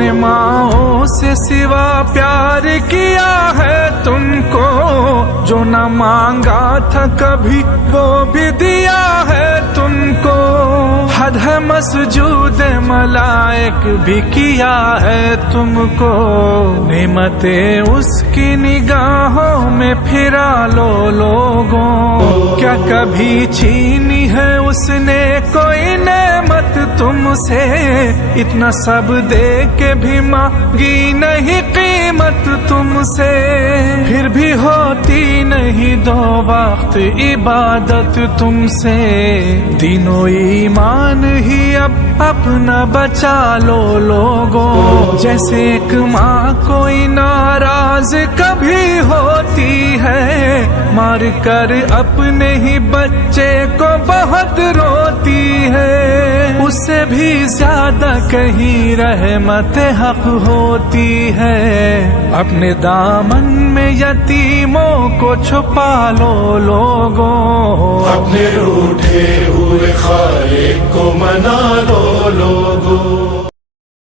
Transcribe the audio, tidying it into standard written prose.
اپنے ماؤں سے سوا پیار کیا ہے تم کو، جو نہ مانگا تھا کبھی وہ بھی دیا ہے تم کو، حد ہے مسجود ملائک بھی کیا ہے تم کو، نعمتیں اس کی نگاہوں میں پھرا لو لوگوں، کیا کبھی چھینی ہے اس نے کوئی نعمت تم سے، اتنا سب دے کے بھی مانگی نہیں قیمت تم سے، پھر بھی ہوتی نہیں دو وقت عبادت تم سے، دین و ایمان ہی اب اپنا بچا لو لوگوں، جیسے ایک ماں کوئی ناراض کبھی ہوتی ہے، مار کر اپنے ہی بچے کو بہت روتی ہے، اس سے بھی زیادہ کہیں رحمت حق ہوتی ہے، اپنے دامن میں یتیموں کو چھپا لو لوگوں، اپنے روٹھے ہوئے خالق کو منا لو